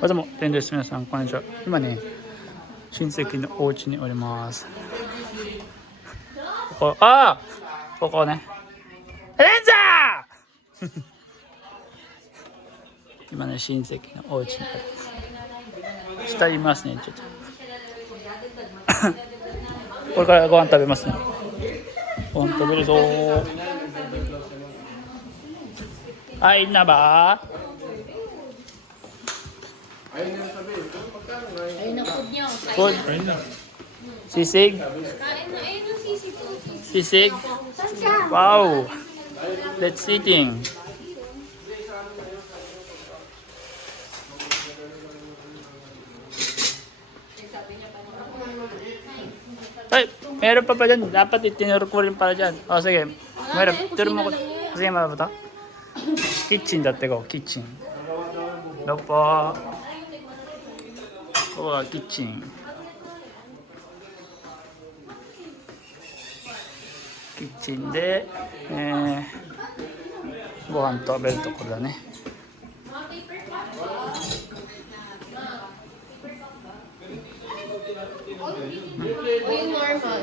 どうも、天です。皆さん、こんにちは。今ね、親戚のお家におります。ここね。レンジャー今ね、親戚のお家におります。下いますね、ちょっと。これからご飯食べますね。ご飯食べるぞー。はい、なばー。Ayun na food niyo. Food. Kain na. Sisig. Kain na. Ayun ang sisig ko. Sisig. Wow. Let's eating. Ay, meron pa dyan. Dapat itinuro ko rin pala dyan. O, sige. Meron. Turo mo ko. Sige, mga bata. Kitchen だってこう、キッチン。どうも。ここがキッチン。キッチンで、ご飯食べるところだね。Ayun normal.